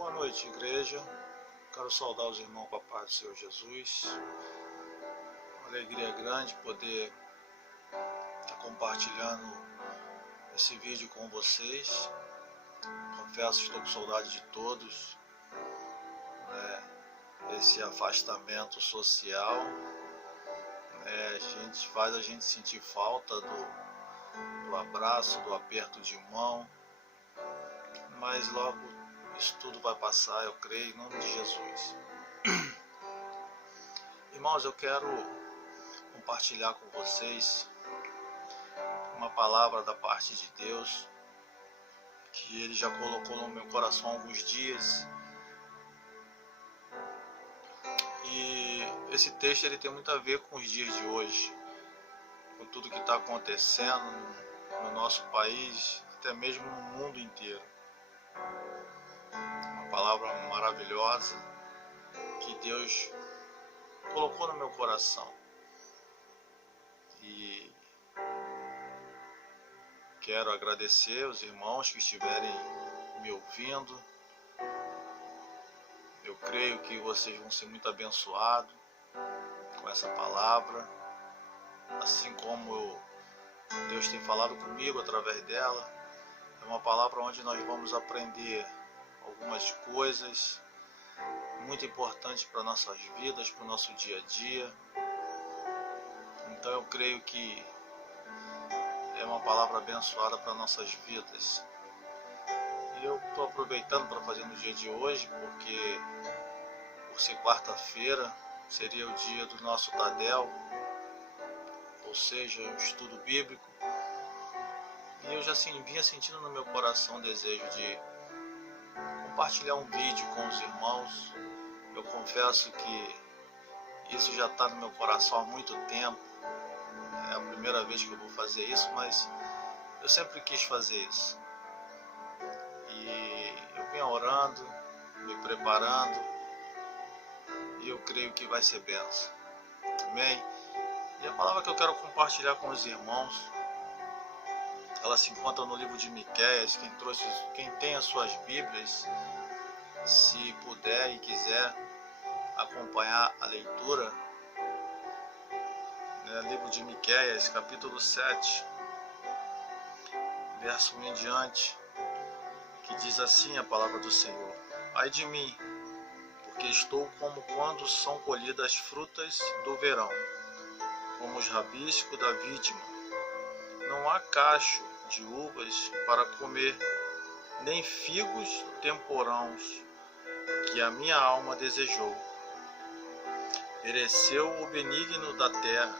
Boa noite, igreja. Quero saudar os irmãos com a paz do Senhor Jesus. Uma alegria grande poder estar compartilhando esse vídeo com vocês. Confesso que estou com saudade de todos, esse afastamento social, faz a gente sentir falta do abraço, do aperto de mão, mas logo isso tudo vai passar, eu creio, em nome de Jesus. Irmãos, eu quero compartilhar com vocês uma palavra da parte de Deus que Ele já colocou no meu coração há alguns dias. E esse texto ele tem muito a ver com os dias de hoje, com tudo que está acontecendo no nosso país, até mesmo no mundo inteiro. Uma palavra maravilhosa que Deus colocou no meu coração. E quero agradecer os irmãos que estiverem me ouvindo. Eu creio que vocês vão ser muito abençoados com essa palavra, assim como Deus tem falado comigo através dela. É uma palavra onde nós vamos aprender algumas coisas muito importantes para nossas vidas, para o nosso dia a dia. Então eu creio que é uma palavra abençoada para nossas vidas. E eu estou aproveitando para fazer no dia de hoje, porque por ser quarta-feira, seria o dia do nosso Tadel, ou seja, o estudo bíblico. E eu já vinha sentindo no meu coração o desejo de compartilhar um vídeo com os irmãos. Eu confesso que isso já está no meu coração há muito tempo. É a primeira vez que eu vou fazer isso, mas eu sempre quis fazer isso. E eu venho orando, me preparando, e eu creio que vai ser bênção. Amém? E a palavra que eu quero compartilhar com os irmãos, ela se encontra no livro de Miqueias. Quem tem as suas Bíblias, se puder e quiser acompanhar a leitura, livro de Miqueias, capítulo 7, verso 1 em diante, que diz assim a palavra do Senhor: Ai de mim, porque estou como quando são colhidas as frutas do verão, como os rabiscos da vítima. Não há cacho de uvas para comer, nem figos temporãos que a minha alma desejou. Pereceu o benigno da terra,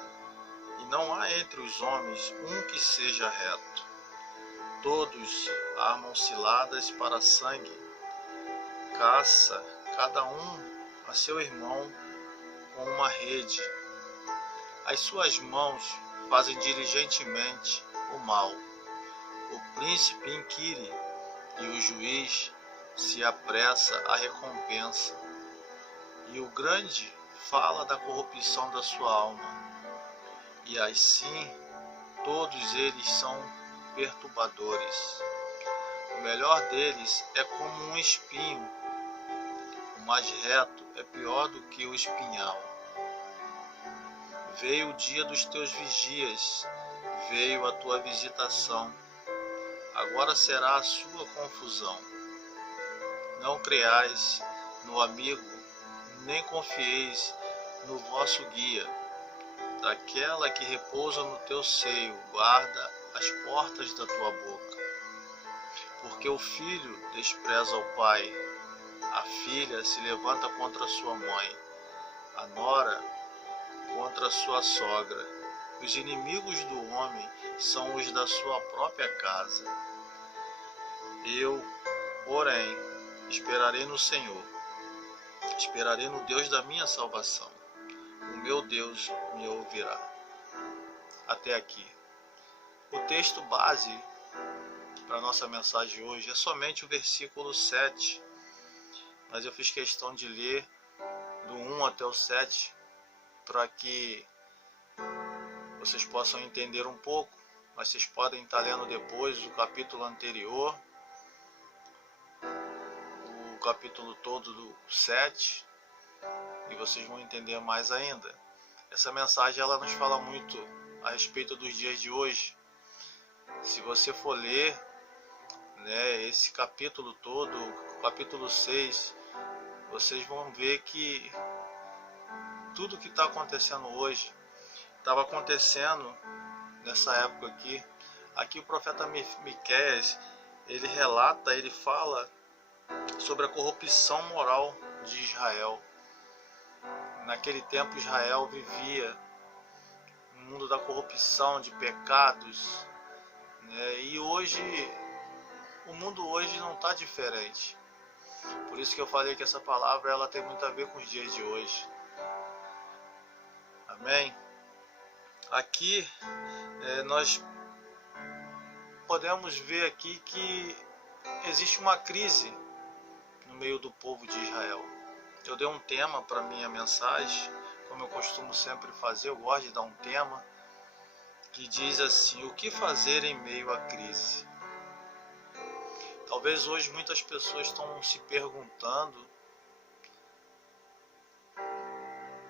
e não há entre os homens um que seja reto. Todos armam ciladas para sangue, caça cada um a seu irmão com uma rede. As suas mãos fazem diligentemente o mal. O príncipe inquire, e o juiz se apressa à recompensa. E o grande fala da corrupção da sua alma. E assim todos eles são perturbadores. O melhor deles é como um espinho. O mais reto é pior do que o espinhal. Veio o dia dos teus vigias, veio a tua visitação. Agora será a sua confusão. Não creais no amigo, nem confieis no vosso guia. Daquela que repousa no teu seio, guarda as portas da tua boca. Porque o filho despreza o pai, a filha se levanta contra sua mãe, a nora contra sua sogra. Os inimigos do homem são os da sua própria casa. Eu, porém, esperarei no Senhor, esperarei no Deus da minha salvação. O meu Deus me ouvirá. Até aqui. O texto base para a nossa mensagem hoje é somente o versículo 7, mas eu fiz questão de ler do 1 até o 7 para que vocês possam entender um pouco, mas vocês podem estar lendo depois o capítulo anterior, o capítulo todo do 7 e vocês vão entender mais ainda. Essa mensagem ela nos fala muito a respeito dos dias de hoje. Se você for ler, né, esse capítulo todo, capítulo 6, vocês vão ver que tudo que está acontecendo hoje estava acontecendo nessa época aqui. Aqui o profeta Miqueias, ele relata, ele fala sobre a corrupção moral de Israel. Naquele tempo Israel vivia no mundo da corrupção, de pecados, né? E hoje, o mundo hoje não está diferente. Por isso que eu falei que essa palavra ela tem muito a ver com os dias de hoje. Amém? Aqui nós podemos ver aqui que existe uma crise no meio do povo de Israel. Eu dei um tema para minha mensagem, como eu costumo sempre fazer, eu gosto de dar um tema que diz assim: o que fazer em meio à crise? Talvez hoje muitas pessoas estão se perguntando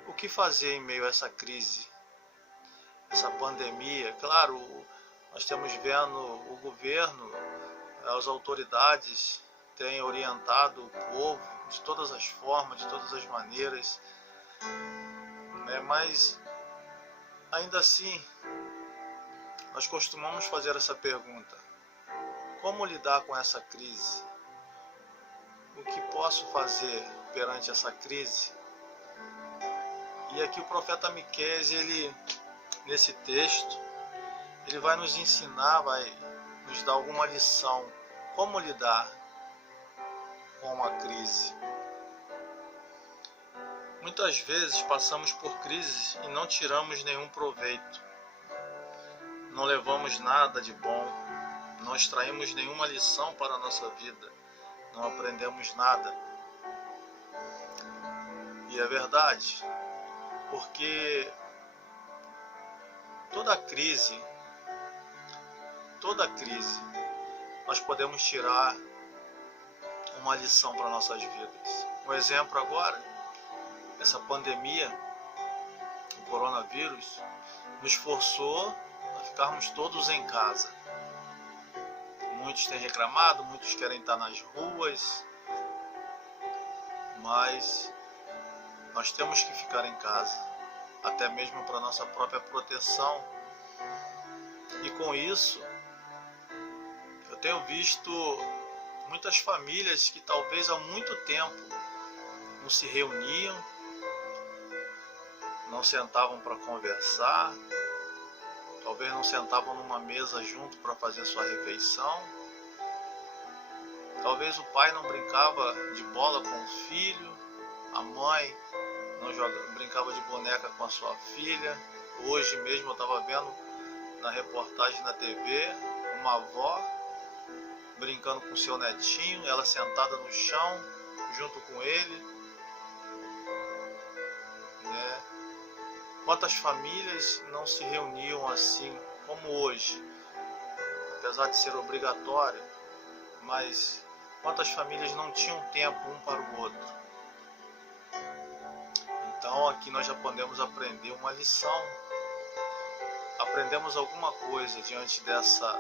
o que fazer em meio a essa crise, essa pandemia. Claro, nós estamos vendo o governo, as autoridades têm orientado o povo de todas as formas, de todas as maneiras, né? Mas ainda assim nós costumamos fazer essa pergunta: como lidar com essa crise? O que posso fazer perante essa crise? E aqui o profeta Miqueias, ele, nesse texto, ele vai nos ensinar, vai nos dar alguma lição, como lidar com a crise. Muitas vezes passamos por crises e não tiramos nenhum proveito. Não levamos nada de bom, não extraímos nenhuma lição para a nossa vida, não aprendemos nada. E é verdade, porque toda crise, nós podemos tirar uma lição para nossas vidas. Um exemplo agora, essa pandemia, o coronavírus, nos forçou a ficarmos todos em casa. Muitos têm reclamado, muitos querem estar nas ruas, mas nós temos que ficar em casa, até mesmo para nossa própria proteção. E com isso, eu tenho visto muitas famílias que talvez há muito tempo não se reuniam, não sentavam para conversar, talvez não sentavam numa mesa junto para fazer sua refeição. Talvez o pai não brincava de bola com o filho, a mãe não brincava de boneca com a sua filha. Hoje mesmo eu estava vendo na reportagem na TV uma avó brincando com seu netinho, ela sentada no chão junto com ele, né? Quantas famílias não se reuniam assim como hoje, apesar de ser obrigatório, mas quantas famílias não tinham tempo um para o outro? Então aqui nós já podemos aprender uma lição, aprendemos alguma coisa diante dessa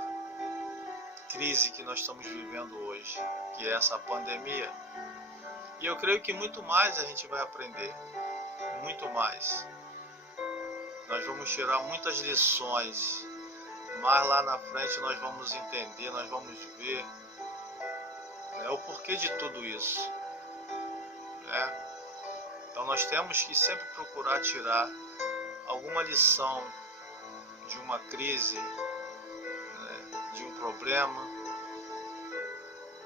crise que nós estamos vivendo hoje, que é essa pandemia. E eu creio que muito mais a gente vai aprender, muito mais. Nós vamos tirar muitas lições, mas lá na frente nós vamos entender, nós vamos ver o porquê de tudo isso, né? Então nós temos que sempre procurar tirar alguma lição de uma crise, né, de um problema,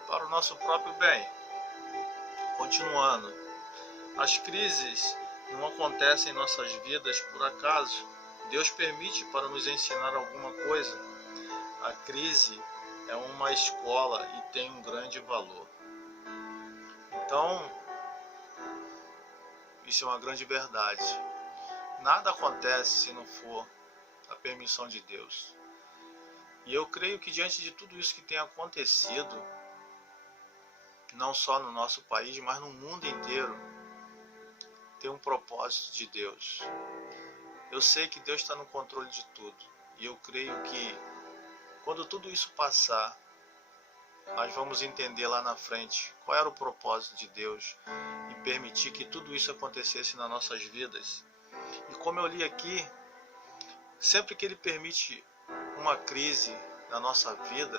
para o nosso próprio bem. Continuando, as crises não acontecem em nossas vidas por acaso. Deus permite para nos ensinar alguma coisa. A crise é uma escola e tem um grande valor. Então, isso é uma grande verdade. Nada acontece se não for a permissão de Deus. E eu creio que diante de tudo isso que tem acontecido, não só no nosso país, mas no mundo inteiro, tem um propósito de Deus. Eu sei que Deus está no controle de tudo, e eu creio que quando tudo isso passar, nós vamos entender lá na frente qual era o propósito de Deus e permitir que tudo isso acontecesse nas nossas vidas. E como eu li aqui, sempre que Ele permite uma crise na nossa vida,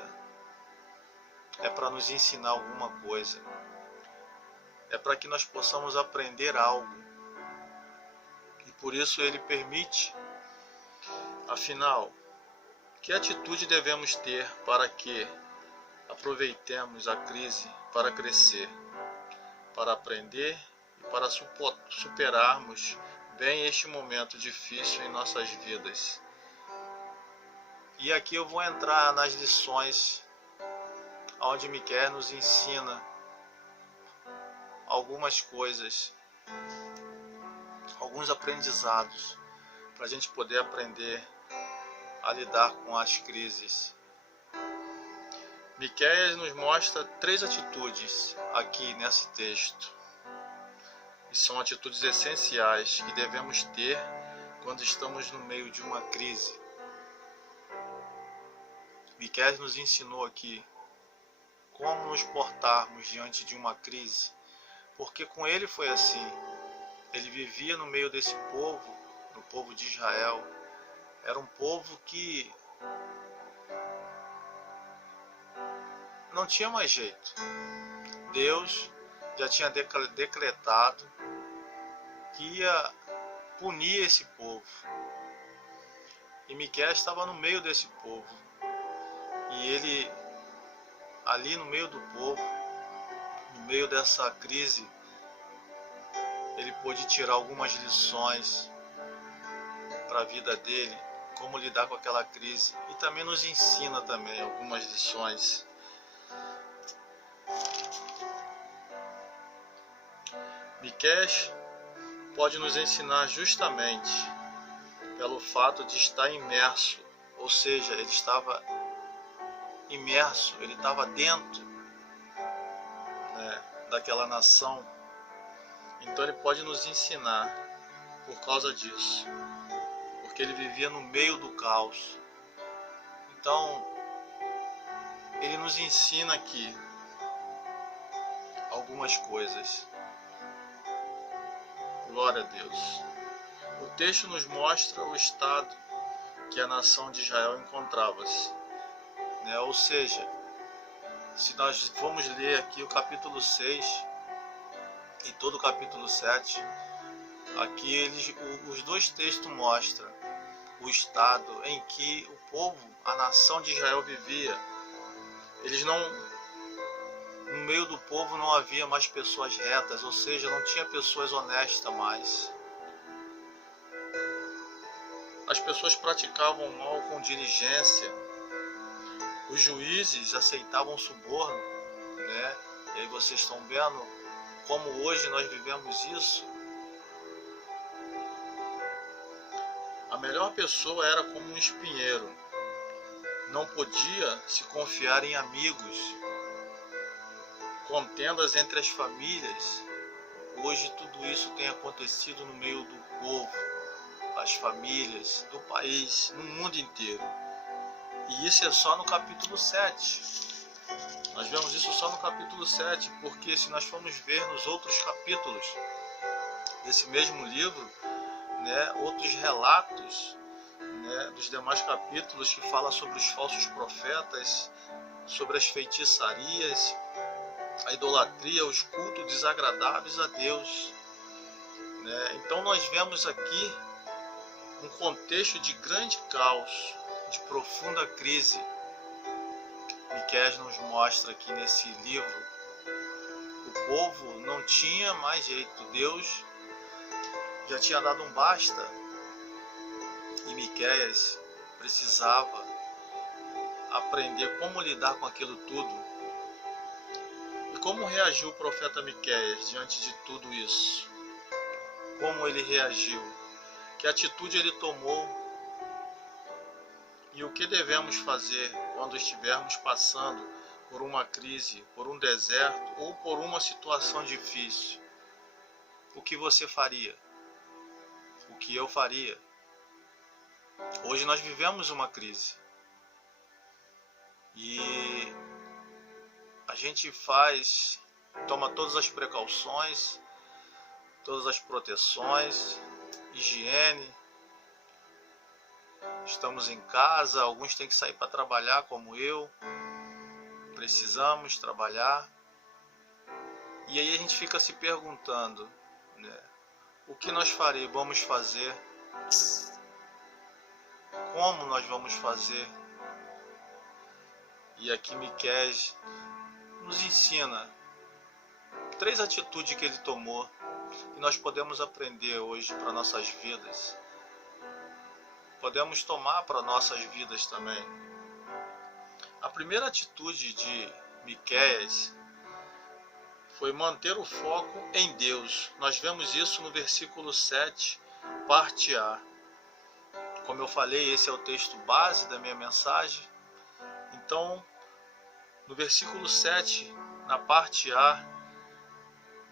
é para nos ensinar alguma coisa. É para que nós possamos aprender algo. E por isso Ele permite. Afinal, que atitude devemos ter para que aproveitemos a crise para crescer, para aprender e para superarmos bem este momento difícil em nossas vidas? E aqui eu vou entrar nas lições onde Miqueias nos ensina algumas coisas, alguns aprendizados, para a gente poder aprender a lidar com as crises. Miqueias nos mostra 3 atitudes aqui nesse texto, e são atitudes essenciais que devemos ter quando estamos no meio de uma crise. Miqueias nos ensinou aqui como nos portarmos diante de uma crise, porque com ele foi assim. Ele vivia no meio desse povo, no povo de Israel. Era um povo que não tinha mais jeito. Deus já tinha decretado que ia punir esse povo. E Miqueias estava no meio desse povo. E ele, ali no meio do povo, no meio dessa crise, ele pôde tirar algumas lições para a vida dele, como lidar com aquela crise, e também nos ensina também algumas lições. Miqueias pode nos ensinar justamente pelo fato de estar imerso, ou seja, ele estava imerso, ele estava dentro, daquela nação. Então ele pode nos ensinar por causa disso, porque ele vivia no meio do caos. Então ele nos ensina aqui algumas coisas. Glória a Deus. O texto nos mostra o estado que a nação de Israel encontrava-se, ou seja, se nós formos ler aqui o capítulo 6 e todo o capítulo 7, aqui os 2 textos mostram o estado em que o povo, a nação de Israel vivia. No meio do povo não havia mais pessoas retas, ou seja, não tinha pessoas honestas mais. As pessoas praticavam mal com diligência. Os juízes aceitavam suborno, E aí vocês estão vendo como hoje nós vivemos isso. A melhor pessoa era como um espinheiro. Não podia se confiar em amigos. Contendas entre as famílias. Hoje tudo isso tem acontecido no meio do povo, as famílias, do país, no mundo inteiro. E isso é só no capítulo 7. Nós vemos isso só no capítulo 7, porque se nós formos ver nos outros capítulos desse mesmo livro, outros relatos, dos demais capítulos que falam sobre os falsos profetas, sobre as feitiçarias, a idolatria, os cultos desagradáveis a Deus. Então nós vemos aqui um contexto de grande caos, de profunda crise. Miqueias nos mostra aqui nesse livro, o povo não tinha mais jeito, Deus já tinha dado um basta, e Miqueias precisava aprender como lidar com aquilo tudo. E como reagiu o profeta Miqueias diante de tudo isso? Como ele reagiu? Que atitude ele tomou? E o que devemos fazer quando estivermos passando por uma crise, por um deserto ou por uma situação difícil, o que você faria? O que eu faria? Hoje nós vivemos uma crise e a gente toma todas as precauções, todas as proteções, higiene. Estamos em casa, alguns têm que sair para trabalhar, como eu. Precisamos trabalhar. E aí a gente fica se perguntando, né, o que nós vamos fazer? Como nós vamos fazer? E aqui Miqueias nos ensina 3 atitudes que ele tomou e nós podemos aprender hoje para nossas vidas. Podemos tomar para nossas vidas também. A primeira atitude de Miqueias foi manter o foco em Deus. Nós vemos isso no versículo 7, parte A. Como eu falei, esse é o texto base da minha mensagem. Então, no versículo 7, na parte A,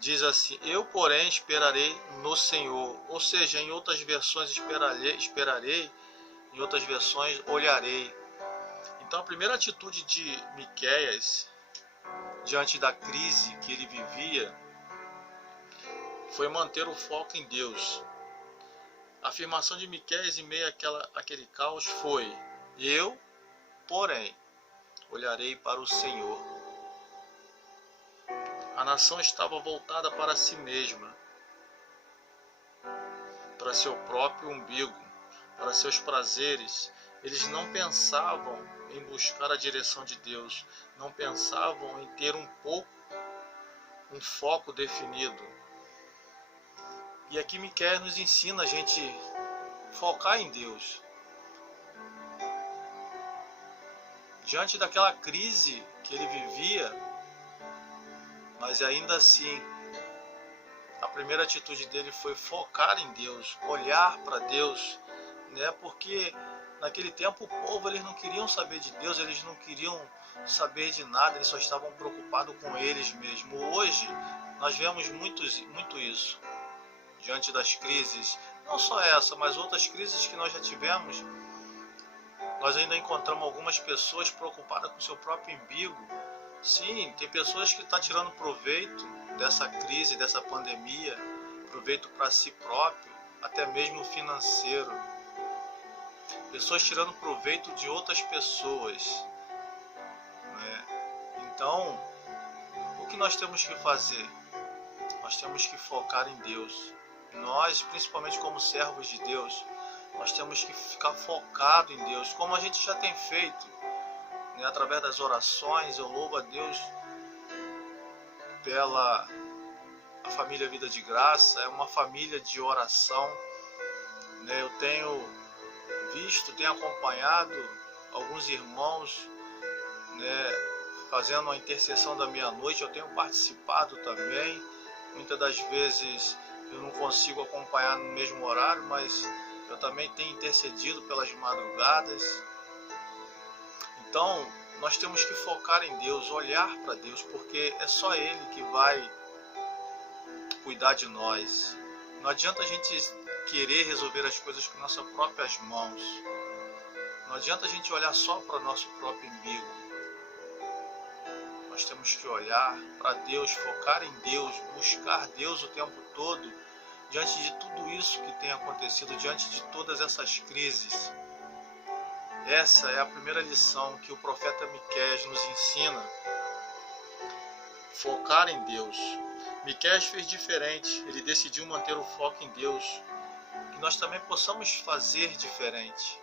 diz assim: eu, porém, esperarei no Senhor. Ou seja, em outras versões esperarei, em outras versões olharei. Então, a primeira atitude de Miqueias, diante da crise que ele vivia, foi manter o foco em Deus. A afirmação de Miqueias em meio àquele caos foi: eu, porém, olharei para o Senhor. A nação estava voltada para si mesma, para seu próprio umbigo, para seus prazeres. Eles não pensavam em buscar a direção de Deus, não pensavam em ter um foco definido. E aqui Miqueias nos ensina a gente focar em Deus. Diante daquela crise que ele vivia, mas ainda assim, a primeira atitude dele foi focar em Deus, olhar para Deus, né? Porque naquele tempo o povo, eles não queriam saber de Deus, eles não queriam saber de nada, eles só estavam preocupados com eles mesmos. Hoje nós vemos muito isso, diante das crises, não só essa, mas outras crises que nós já tivemos. Nós ainda encontramos algumas pessoas preocupadas com o seu próprio umbigo. Sim, tem pessoas que estão tirando proveito dessa crise, dessa pandemia, proveito para si próprio, até mesmo financeiro. Pessoas tirando proveito de outras pessoas, né? Então, o que nós temos que fazer? Nós temos que focar em Deus. Nós, principalmente como servos de Deus, nós temos que ficar focado em Deus, como a gente já tem feito, né? Através das orações. Eu louvo a Deus pela a família Vida de Graça, é uma família de oração, né? Eu tenho acompanhado alguns irmãos, né, fazendo a intercessão da meia-noite. Eu tenho participado também. Muitas das vezes eu não consigo acompanhar no mesmo horário, mas eu também tenho intercedido pelas madrugadas. Então, nós temos que focar em Deus, olhar para Deus, porque é só Ele que vai cuidar de nós. Não adianta a gente querer resolver as coisas com nossas próprias mãos. Não adianta a gente olhar só para o nosso próprio umbigo. Nós temos que olhar para Deus, focar em Deus, buscar Deus o tempo todo, diante de tudo isso que tem acontecido, diante de todas essas crises. Essa é a primeira lição que o profeta Miqueias nos ensina. Focar em Deus. Miqueias fez diferente, ele decidiu manter o foco em Deus. Que nós também possamos fazer diferente,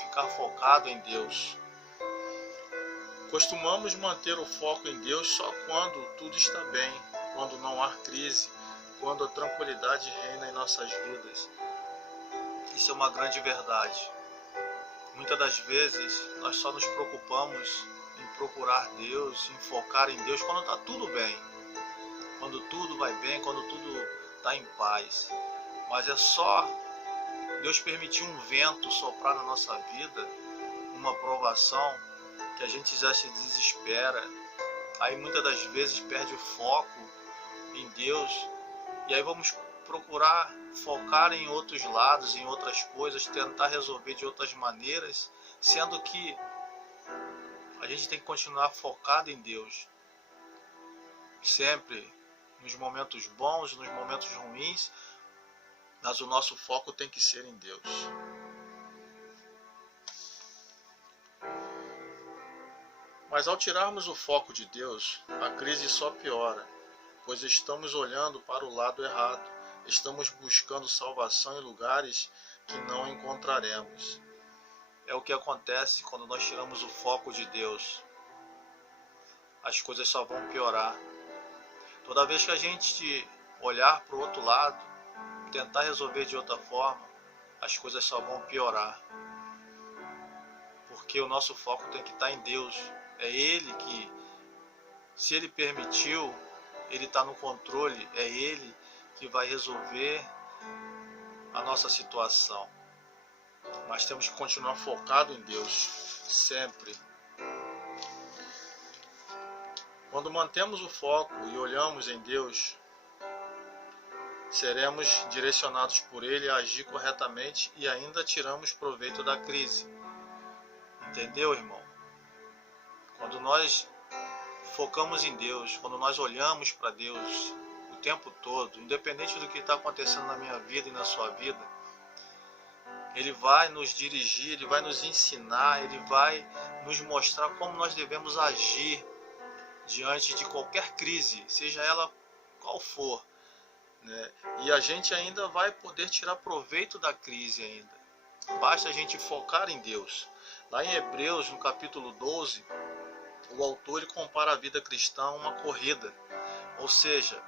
ficar focado em Deus. Costumamos manter o foco em Deus só quando tudo está bem, quando não há crise, quando a tranquilidade reina em nossas vidas. Isso é uma grande verdade. Muitas das vezes nós só nos preocupamos em procurar Deus, em focar em Deus quando está tudo bem, quando tudo vai bem, quando tudo está em paz. Mas é só Deus permitir um vento soprar na nossa vida, uma provação, que a gente já se desespera, aí muitas das vezes perde o foco em Deus, e aí vamos procurar focar em outros lados, em outras coisas, tentar resolver de outras maneiras, sendo que a gente tem que continuar focado em Deus, sempre, nos momentos bons, nos momentos ruins, mas o nosso foco tem que ser em Deus. Mas ao tirarmos o foco de Deus, a crise só piora, pois estamos olhando para o lado errado, estamos buscando salvação em lugares que não encontraremos. É o que acontece quando nós tiramos o foco de Deus. As coisas só vão piorar. Toda vez que a gente olhar para o outro lado, tentar resolver de outra forma, as coisas só vão piorar. Porque o nosso foco tem que estar em Deus. É Ele que, se Ele permitiu, Ele está no controle, é Ele que vai resolver a nossa situação. Mas temos que continuar focado em Deus, sempre. Quando mantemos o foco e olhamos em Deus, seremos direcionados por Ele a agir corretamente e ainda tiramos proveito da crise. Entendeu, irmão? Quando nós focamos em Deus, quando nós olhamos para Deus o tempo todo, independente do que está acontecendo na minha vida e na sua vida, Ele vai nos dirigir, Ele vai nos ensinar, Ele vai nos mostrar como nós devemos agir diante de qualquer crise, seja ela qual for, né? E a gente ainda vai poder tirar proveito da crise ainda. Basta a gente focar em Deus. Lá em Hebreus, no capítulo 12, o autor ele compara a vida cristã a uma corrida. Ou seja,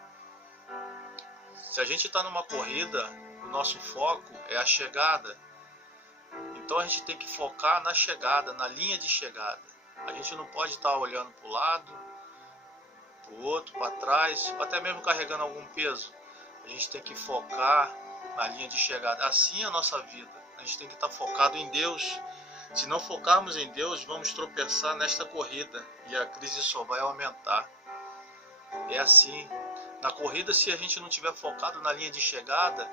se a gente está numa corrida, o nosso foco é a chegada. Então a gente tem que focar na chegada, na linha de chegada. A gente não pode estar olhando para o lado, para o outro, para trás, ou até mesmo carregando algum peso. A gente tem que focar na linha de chegada. Assim é a nossa vida. A gente tem que estar focado em Deus. Se não focarmos em Deus, vamos tropeçar nesta corrida e a crise só vai aumentar. É assim. Na corrida, se a gente não estiver focado na linha de chegada,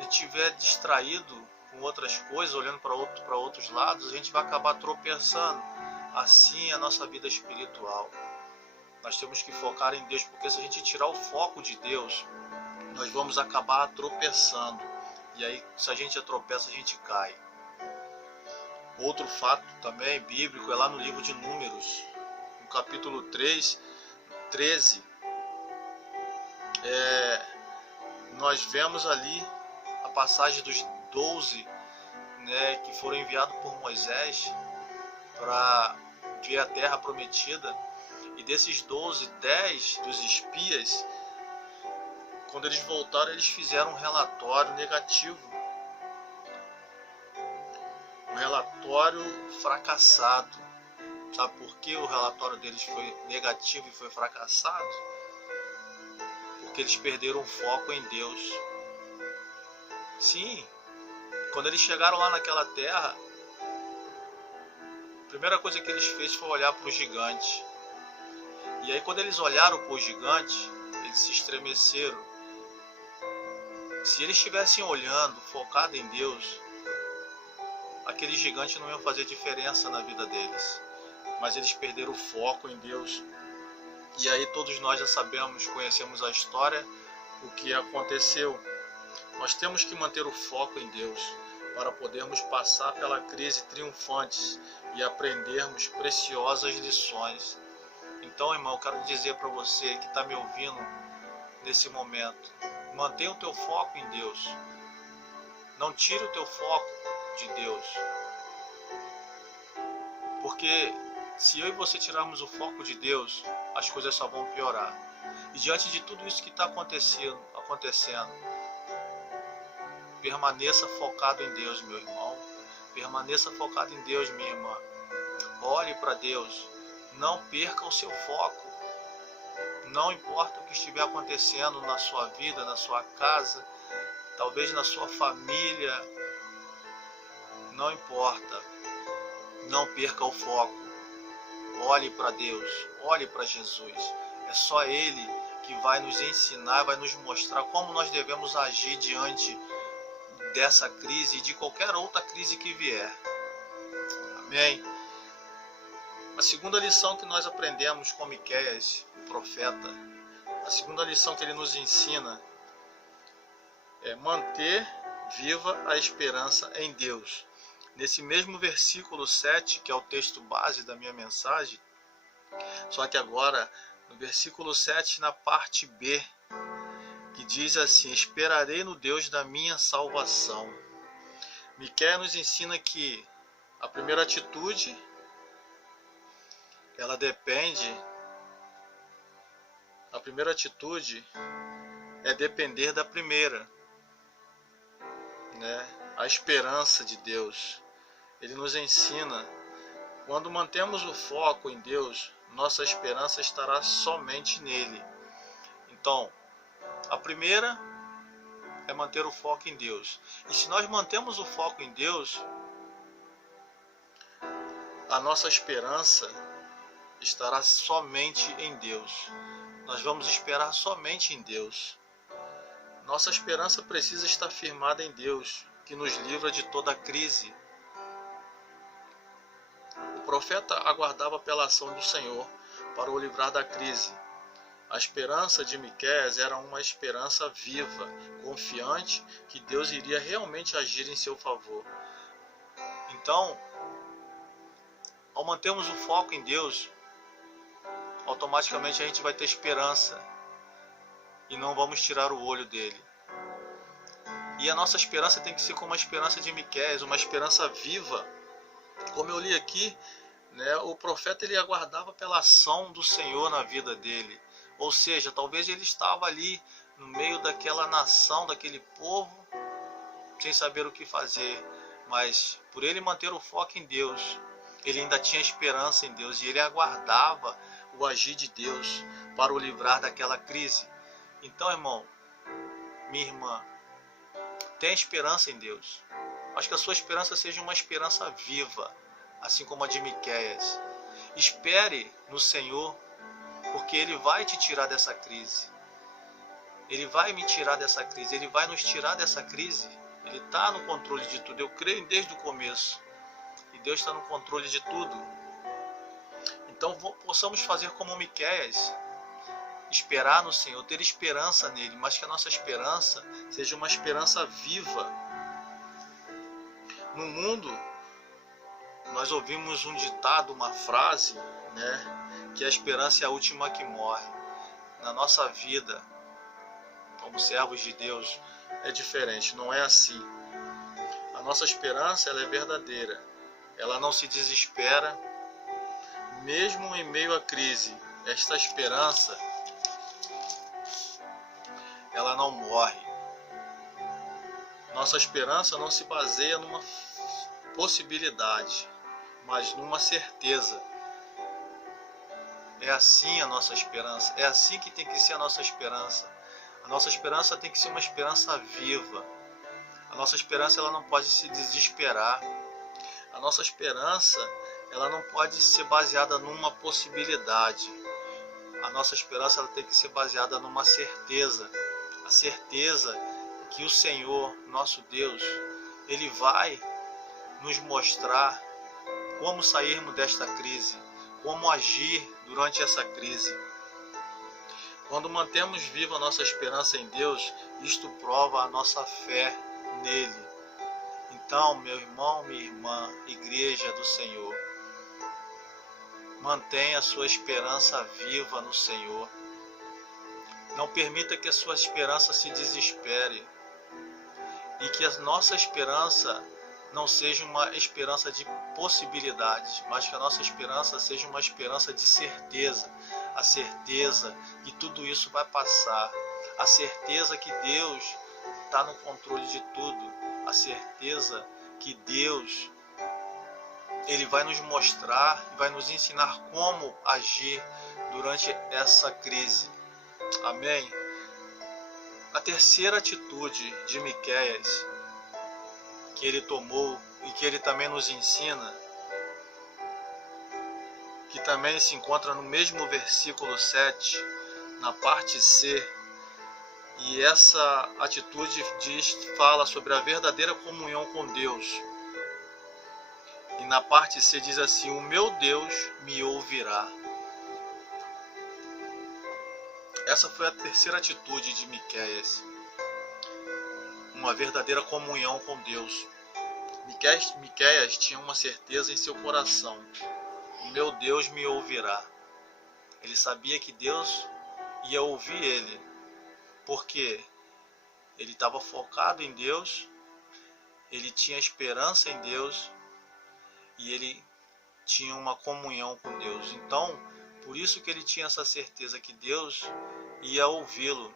e estiver distraído com outras coisas, olhando para outros lados, a gente vai acabar tropeçando. Assim é a nossa vida espiritual. Nós temos que focar em Deus, porque se a gente tirar o foco de Deus, nós vamos acabar tropeçando. E aí, se a gente tropeça, a gente cai. Outro fato também bíblico é lá no livro de Números, no capítulo 3, 13. Nós vemos ali a passagem dos 12, né, que foram enviados por Moisés para ver a terra prometida. E desses 12, 10 dos espias, quando eles voltaram, eles fizeram um relatório negativo. Um relatório fracassado. Sabe por que o relatório deles foi negativo e foi fracassado? Porque eles perderam o foco em Deus. Sim, quando eles chegaram lá naquela terra, a primeira coisa que eles fez foi olhar para o gigante. E aí quando eles olharam para o gigante, eles se estremeceram. Se eles estivessem olhando, focado em Deus, aquele gigante não ia fazer diferença na vida deles. Mas eles perderam o foco em Deus. E aí todos nós já sabemos, conhecemos a história, o que aconteceu. Nós temos que manter o foco em Deus para podermos passar pela crise triunfantes e aprendermos preciosas lições. Então, irmão, eu quero dizer para você que está me ouvindo nesse momento, mantenha o teu foco em Deus. Não tire o teu foco de Deus. Porque se eu e você tirarmos o foco de Deus, as coisas só vão piorar. E diante de tudo isso que está acontecendo, permaneça focado em Deus, meu irmão. Permaneça focado em Deus, minha irmã. Olhe para Deus. Não perca o seu foco. Não importa o que estiver acontecendo na sua vida, na sua casa, talvez na sua família. Não importa. Não perca o foco. olhe para Deus, olhe para Jesus. É só Ele que vai nos ensinar, vai nos mostrar como nós devemos agir diante dessa crise e de qualquer outra crise que vier. Amém? A segunda lição que nós aprendemos com Miqueias, o profeta, a segunda lição que ele nos ensina é manter viva a esperança em Deus. Nesse mesmo versículo 7, que é o texto base da minha mensagem, só que agora no versículo 7, na parte B, que diz assim: esperarei no Deus da minha salvação. Miqueias nos ensina que a primeira atitude, ela depende, a primeira atitude é depender da primeira, né? A esperança de Deus. Ele nos ensina, quando mantemos o foco em Deus, nossa esperança estará somente nele. Então, a primeira é manter o foco em Deus. E se nós mantemos o foco em Deus, a nossa esperança estará somente em Deus. Nós vamos esperar somente em Deus. Nossa esperança precisa estar firmada em Deus, que nos livra de toda crise. O profeta aguardava pela ação do Senhor para o livrar da crise. A esperança de Miqueias era uma esperança viva, confiante que Deus iria realmente agir em seu favor. Então, ao mantermos o foco em Deus, automaticamente a gente vai ter esperança e não vamos tirar o olho dele. E a nossa esperança tem que ser como a esperança de Miqueias, uma esperança viva. Como eu li aqui, né, o profeta ele aguardava pela ação do Senhor na vida dele. Ou seja, talvez ele estava ali no meio daquela nação, daquele povo, sem saber o que fazer. Mas por ele manter o foco em Deus, ele ainda tinha esperança em Deus e ele aguardava o agir de Deus para o livrar daquela crise. Então, irmão, minha irmã, tenha esperança em Deus. Mas que a sua esperança seja uma esperança viva, assim como a de Miqueias. Espere no Senhor, porque Ele vai te tirar dessa crise. Ele vai me tirar dessa crise, Ele vai nos tirar dessa crise. Ele está no controle de tudo, eu creio desde o começo. E Deus está no controle de tudo. Então possamos fazer como Miqueias, esperar no Senhor, ter esperança nele, mas que a nossa esperança seja uma esperança viva. No mundo, nós ouvimos um ditado, uma frase, né, que a esperança é a última que morre. Na nossa vida, como servos de Deus, é diferente, não é assim. A nossa esperança ela é verdadeira, ela não se desespera, mesmo em meio à crise. Esta esperança, ela não morre. Nossa esperança não se baseia numa possibilidade, mas numa certeza. É assim a nossa esperança, é assim que tem que ser a nossa esperança. A nossa esperança tem que ser uma esperança viva. A nossa esperança ela não pode se desesperar. A nossa esperança ela não pode ser baseada numa possibilidade. A nossa esperança ela tem que ser baseada numa certeza. A certeza que o Senhor, nosso Deus, Ele vai nos mostrar como sairmos desta crise, como agir durante essa crise. Quando mantemos viva a nossa esperança em Deus, isto prova a nossa fé nele. Então, meu irmão, minha irmã, igreja do Senhor, mantenha a sua esperança viva no Senhor. Não permita que a sua esperança se desespere e que a nossa esperança não seja uma esperança de possibilidades, mas que a nossa esperança seja uma esperança de certeza. A certeza que tudo isso vai passar, a certeza que Deus está no controle de tudo, a certeza que Deus Ele vai nos mostrar e vai nos ensinar como agir durante essa crise. Amém? A terceira atitude de Miqueias que ele tomou e que ele também nos ensina que também se encontra no mesmo versículo 7, na parte C. E essa atitude fala sobre a verdadeira comunhão com Deus. E na parte C diz assim: o meu Deus me ouvirá. Essa foi a terceira atitude de Miqueias. Uma verdadeira comunhão com Deus. Miqueias tinha uma certeza em seu coração: o meu Deus me ouvirá. Ele sabia que Deus ia ouvir ele, porque ele estava focado em Deus, ele tinha esperança em Deus e ele tinha uma comunhão com Deus. Então, por isso que ele tinha essa certeza que Deus ia ouvi-lo.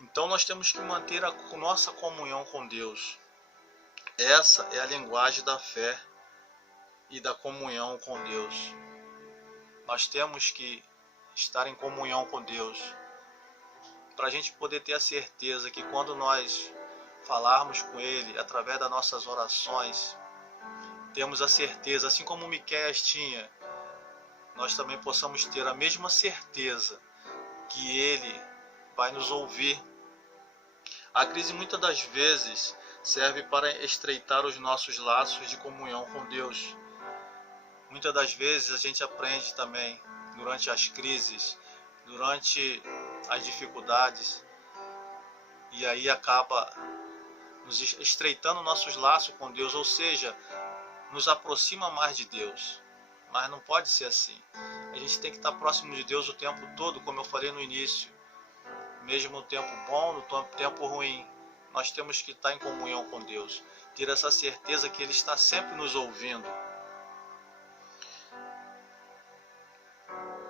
Então nós temos que manter a nossa comunhão com Deus. Essa é a linguagem da fé e da comunhão com Deus. Nós temos que estar em comunhão com Deus, para a gente poder ter a certeza que quando nós falarmos com Ele, através das nossas orações, temos a certeza, assim como Miqueias tinha, nós também possamos ter a mesma certeza que Ele vai nos ouvir. A crise muitas das vezes serve para estreitar os nossos laços de comunhão com Deus. Muitas das vezes a gente aprende também, durante as crises, durante as dificuldades, e aí acaba nos estreitando nossos laços com Deus, ou seja, nos aproxima mais de Deus. Mas não pode ser assim. A gente tem que estar próximo de Deus o tempo todo, como eu falei no início. Mesmo no tempo bom, no tempo ruim, nós temos que estar em comunhão com Deus. Ter essa certeza que Ele está sempre nos ouvindo.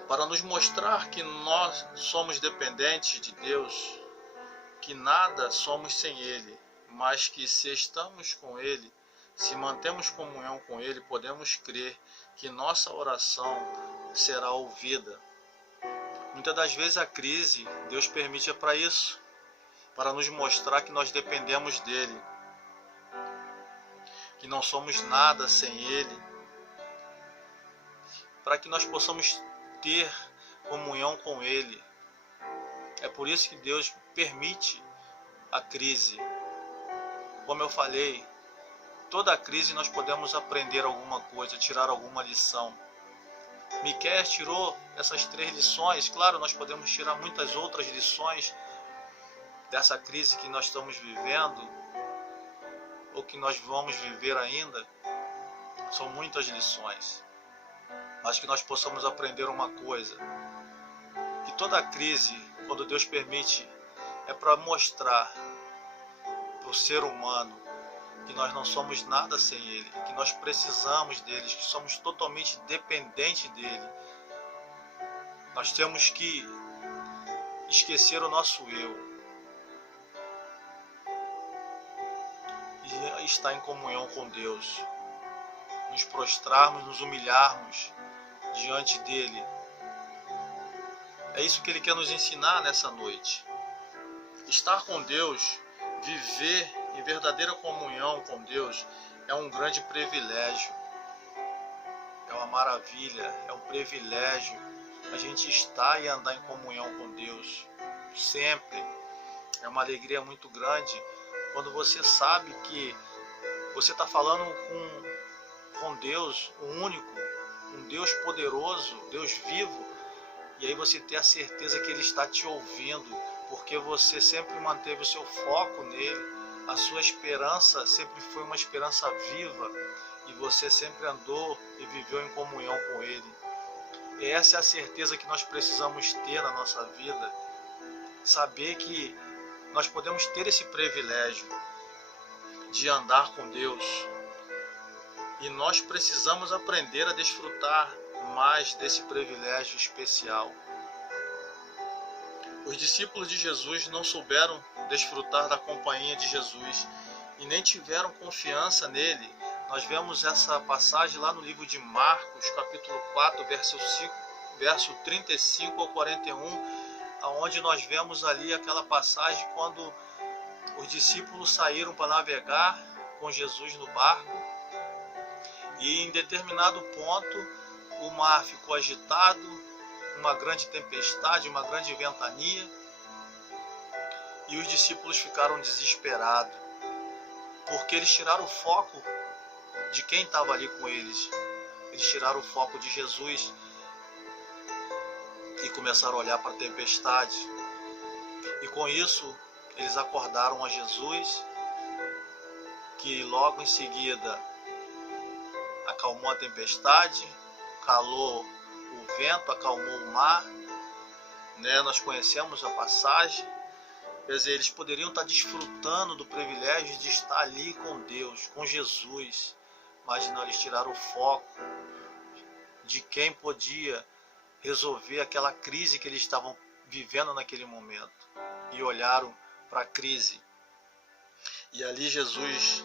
Para nos mostrar que nós somos dependentes de Deus, que nada somos sem Ele, mas que se estamos com Ele, se mantemos comunhão com Ele, podemos crer que nossa oração será ouvida. Muitas das vezes a crise, Deus permite para isso, para nos mostrar que nós dependemos dEle, que não somos nada sem Ele, para que nós possamos ter comunhão com Ele. É por isso que Deus permite a crise. Como eu falei, toda crise nós podemos aprender alguma coisa, tirar alguma lição. Miqueias tirou essas 3 lições. Claro, nós podemos tirar muitas outras lições dessa crise que nós estamos vivendo, ou que nós vamos viver ainda. São muitas lições. Mas que nós possamos aprender uma coisa: que toda crise, quando Deus permite, é para mostrar para o ser humano que nós não somos nada sem Ele, que nós precisamos dele, que somos totalmente dependentes dele. Nós temos que esquecer o nosso eu e estar em comunhão com Deus, nos prostrarmos, nos humilharmos diante dele. É isso que Ele quer nos ensinar nessa noite. Estar com Deus, viver em verdadeira comunhão com Deus, é um grande privilégio. É uma maravilha, é um privilégio a gente estar e andar em comunhão com Deus. Sempre. É uma alegria muito grande quando você sabe que você está falando com Deus, o único, um Deus poderoso, Deus vivo, e aí você tem a certeza que Ele está te ouvindo, porque você sempre manteve o seu foco nele, a sua esperança sempre foi uma esperança viva, e você sempre andou e viveu em comunhão com Ele. E essa é a certeza que nós precisamos ter na nossa vida, saber que nós podemos ter esse privilégio de andar com Deus, e nós precisamos aprender a desfrutar mais desse privilégio especial. Os discípulos de Jesus não souberam desfrutar da companhia de Jesus e nem tiveram confiança nele. Nós vemos essa passagem lá no livro de Marcos, capítulo 4, verso 35 ao 41, onde nós vemos ali aquela passagem quando os discípulos saíram para navegar com Jesus no barco, e em determinado ponto o mar ficou agitado, uma grande tempestade, uma grande ventania, e os discípulos ficaram desesperados, porque eles tiraram o foco de quem estava ali com eles. Eles tiraram o foco de Jesus e começaram a olhar para a tempestade. E com isso, eles acordaram a Jesus, que logo em seguida acalmou a tempestade, calou o vento, acalmou o mar, né? Nós conhecemos a passagem. Quer dizer, eles poderiam estar desfrutando do privilégio de estar ali com Deus, com Jesus, mas não, eles tiraram o foco de quem podia resolver aquela crise que eles estavam vivendo naquele momento, e olharam para a crise. E ali Jesus,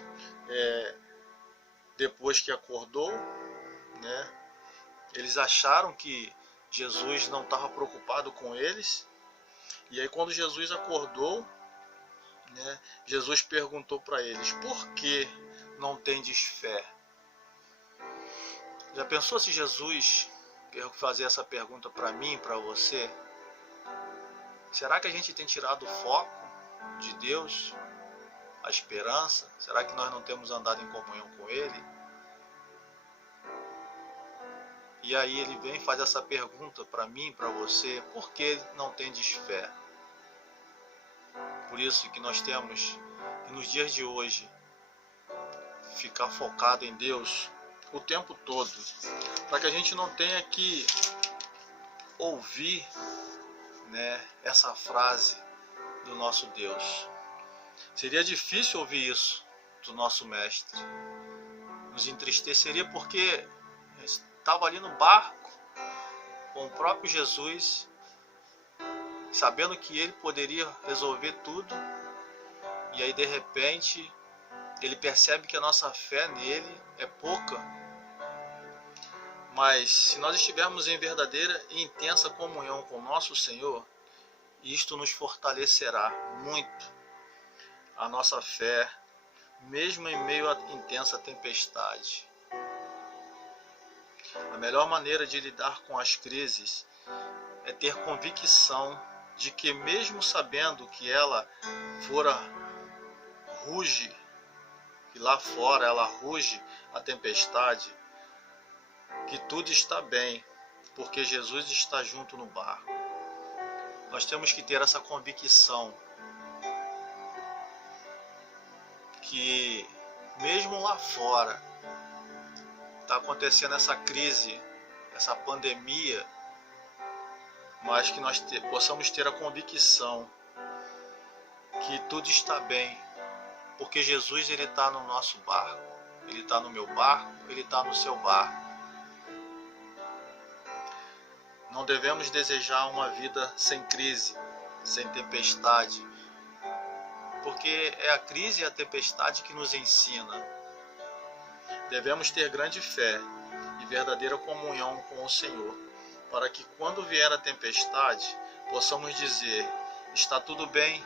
depois que acordou, né, eles acharam que Jesus não estava preocupado com eles. E aí quando Jesus acordou, né, Jesus perguntou para eles: por que não tendes fé? Já pensou se Jesus fazer essa pergunta para mim, para você? Será que a gente tem tirado o foco de Deus, a esperança? Será que nós não temos andado em comunhão com Ele? E aí ele vem e faz essa pergunta para mim, para você: por que não tendes fé? Por isso que nós temos que nos dias de hoje ficar focado em Deus o tempo todo, para que a gente não tenha que ouvir, né, essa frase do nosso Deus. Seria difícil ouvir isso do nosso mestre. Nos entristeceria, porque estava ali no barco com o próprio Jesus, sabendo que ele poderia resolver tudo, e aí de repente ele percebe que a nossa fé nele é pouca. Mas se nós estivermos em verdadeira e intensa comunhão com o nosso Senhor, isto nos fortalecerá muito a nossa fé, mesmo em meio à intensa tempestade. A melhor maneira de lidar com as crises é ter convicção de que, mesmo sabendo que ela ruge, que lá fora ela ruge a tempestade, que tudo está bem, porque Jesus está junto no barco. Nós temos que ter essa convicção que mesmo lá fora está acontecendo essa crise, essa pandemia, mas que nós possamos ter a convicção que tudo está bem, porque Jesus ele está no nosso barco, ele está no meu barco, ele está no seu barco. Não devemos desejar uma vida sem crise, sem tempestade, porque é a crise e a tempestade que nos ensina. Devemos ter grande fé e verdadeira comunhão com o Senhor, para que quando vier a tempestade, possamos dizer: está tudo bem,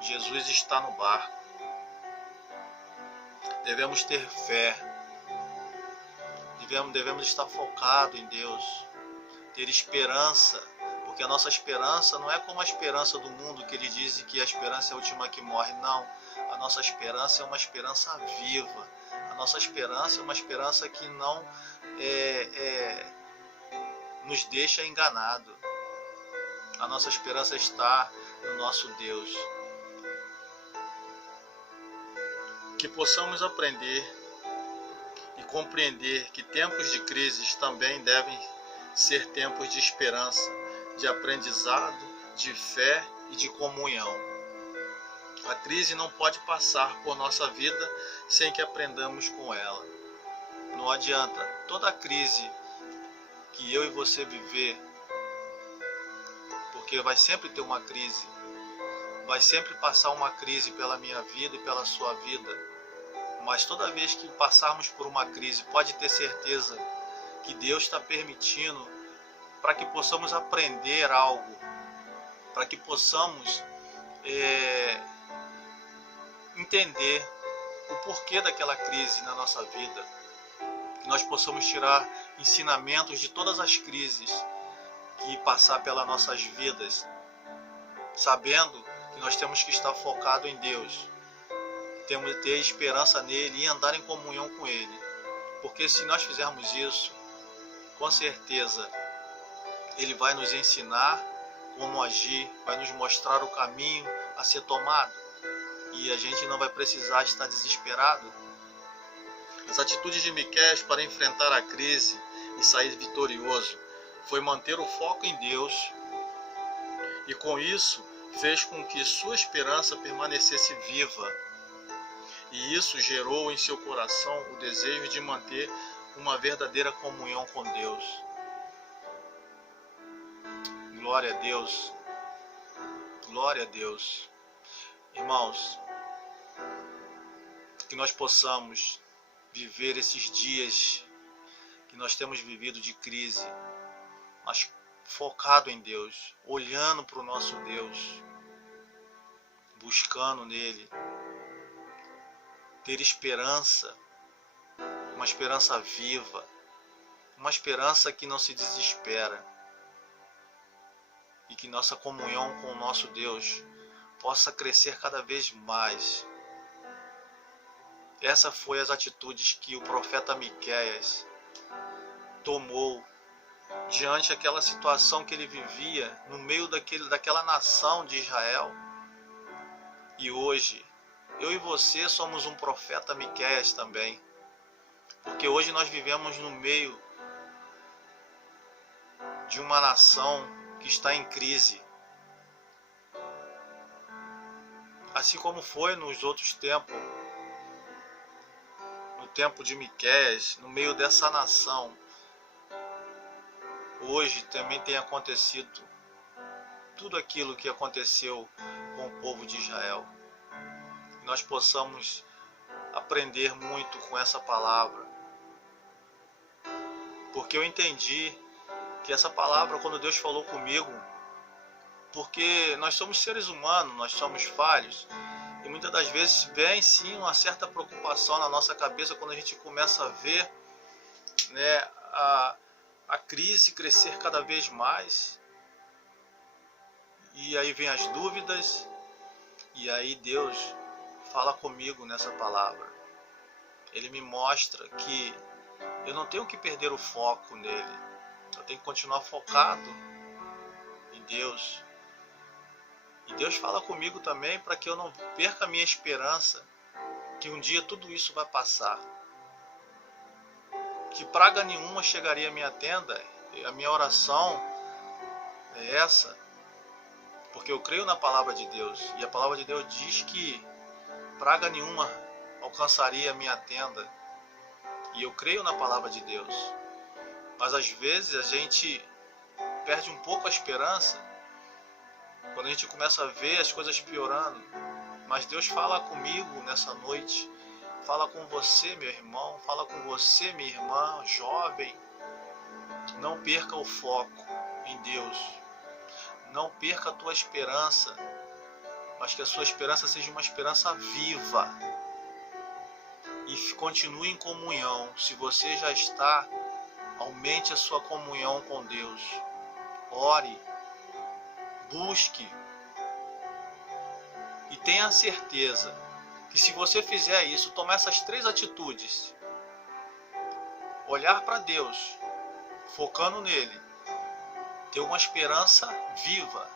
Jesus está no barco. Devemos ter fé, devemos estar focados em Deus, ter esperança, porque a nossa esperança não é como a esperança do mundo, que eles dizem que a esperança é a última que morre. Não, a nossa esperança é uma esperança viva, a nossa esperança é uma esperança que não nos deixa enganado. A nossa esperança está no nosso Deus. Que possamos aprender e compreender que tempos de crises também devem ser tempos de esperança, de aprendizado, de fé e de comunhão. A crise não pode passar por nossa vida sem que aprendamos com ela. Não adianta toda a crise que eu e você viver, porque vai sempre ter uma crise, vai sempre passar uma crise pela minha vida e pela sua vida, mas toda vez que passarmos por uma crise, pode ter certeza que Deus está permitindo para que possamos aprender algo, para que possamos entender o porquê daquela crise na nossa vida. que nós possamos tirar ensinamentos de todas as crises que passar pelas nossas vidas, sabendo que nós temos que estar focado em Deus, temos que ter esperança nele e andar em comunhão com ele, porque se nós fizermos isso, com certeza ele vai nos ensinar como agir, vai nos mostrar o caminho a ser tomado, e a gente não vai precisar estar desesperado. As atitudes de Miqueias para enfrentar a crise e sair vitorioso foi manter o foco em Deus, e com isso fez com que sua esperança permanecesse viva, e isso gerou em seu coração o desejo de manter uma verdadeira comunhão com Deus. Glória a Deus, glória a Deus. Irmãos, que nós possamos viver esses dias que nós temos vivido de crise, mas focado em Deus, olhando para o nosso Deus, buscando nele, ter esperança, uma esperança viva, uma esperança que não se desespera, e que nossa comunhão com o nosso Deus possa crescer cada vez mais. Essa foi as atitudes que o profeta Miqueias tomou diante daquela situação que ele vivia no meio daquela nação de Israel. E hoje, eu e você somos um profeta Miqueias também, porque hoje nós vivemos no meio de uma nação que está em crise, assim como foi nos outros tempos, no tempo de Miqueias, no meio dessa nação. Hoje também tem acontecido tudo aquilo que aconteceu com o povo de Israel. Que nós possamos aprender muito com essa palavra, porque eu entendi que essa palavra, quando Deus falou comigo, porque nós somos seres humanos, nós somos falhos, e muitas das vezes vem sim uma certa preocupação na nossa cabeça quando a gente começa a ver, né, a crise crescer cada vez mais, e aí vem as dúvidas, e aí Deus fala comigo nessa palavra. Ele me mostra que eu não tenho que perder o foco nele, eu tenho que continuar focado em Deus. E Deus fala comigo também para que eu não perca a minha esperança, que um dia tudo isso vai passar, que praga nenhuma chegaria à minha tenda. E a minha oração é essa, porque eu creio na palavra de Deus, e a palavra de Deus diz que praga nenhuma alcançaria a minha tenda, e eu creio na palavra de Deus. Mas às vezes a gente perde um pouco a esperança quando a gente começa a ver as coisas piorando. Mas Deus fala comigo nessa noite, fala com você, meu irmão, fala com você, minha irmã, jovem. Não perca o foco em Deus, não perca a tua esperança, mas que a sua esperança seja uma esperança viva, e continue em comunhão. Se você já está, aumente a sua comunhão com Deus, ore, busque, e tenha certeza que se você fizer isso, tomar essas 3 atitudes, olhar para Deus, focando nele, ter uma esperança viva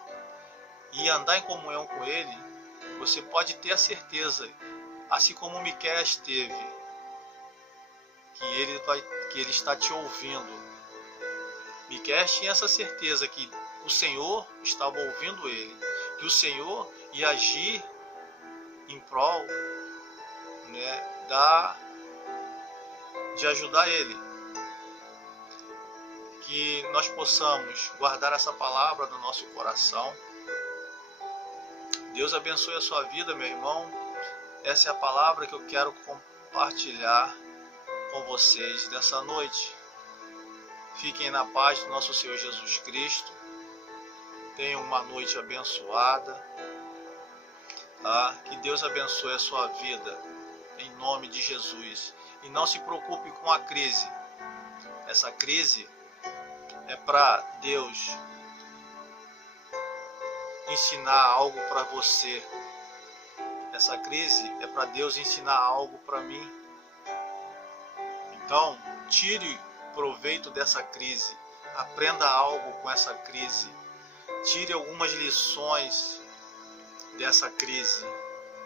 e andar em comunhão com ele, você pode ter a certeza, assim como Miqueias teve, que ele está te ouvindo. Miqueias tinha essa certeza que o Senhor estava ouvindo ele, que o Senhor ia agir em prol, né, de ajudar ele. Que nós possamos guardar essa palavra no nosso coração. Deus abençoe a sua vida, meu irmão. Essa é a palavra que eu quero compartilhar com vocês nessa noite. Fiquem na paz do nosso Senhor Jesus Cristo. Tenham uma noite abençoada. Tá? Que Deus abençoe a sua vida, em nome de Jesus. E não se preocupe com a crise. Essa crise é para Deus ensinar algo para você. Essa crise é para Deus ensinar algo para mim. Então, tire proveito dessa crise. Aprenda algo com essa crise. Tire algumas lições dessa crise.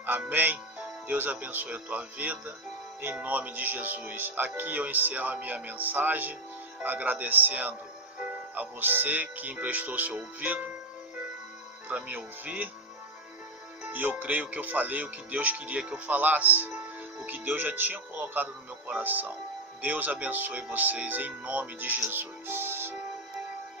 Amém? Deus abençoe a tua vida. Em nome de Jesus. Aqui eu encerro a minha mensagem, agradecendo a você que emprestou seu ouvido para me ouvir. E eu creio que eu falei o que Deus queria que eu falasse, o que Deus já tinha colocado no meu coração. Deus abençoe vocês em nome de Jesus.